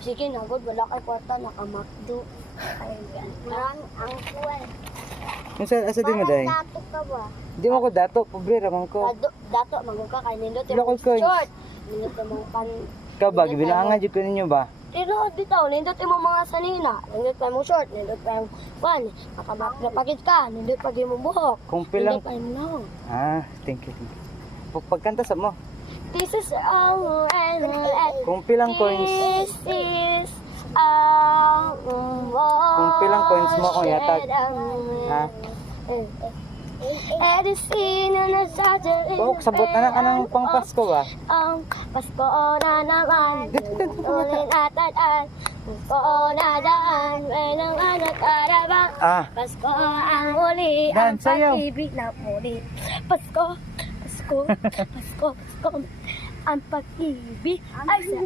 Sige na, good. Wala kay kwarta, nakamakdo. Ay, ang kuwan. Asa di mo day? Dato ka ba? Di mo ko dato, pobre ramon ko. Dato, magod ka kay nindot. Wala ko coins. Short. Nindot yung mga pan... Ka ba gibilangan jud ko ninyo ba? Pero bitaw, nindot yung mga sanina. Nindot pa yung short, nindot pa yung kwan. Nakamakdo pagit ka, nindot pag yung buhok. Kung pilang Nindot pa yung no. Ah, thank you. Pagkanta sa mo. This is our end. Kung pilang coins. This is our Kung pilang coins mo akong yatag. Ha? Edisino na sa Oh, sabot na ka ng pang Pasko ba? Ang Pasko na naman. Ulit at Pasko na daan. May nang anak karabang. Ah, Pasko ang uli. Ang Dan, sayaw. pag-ibig na muli. Pasko, Pasko, Pasko, Pasko. Ang pag-ibig ay sa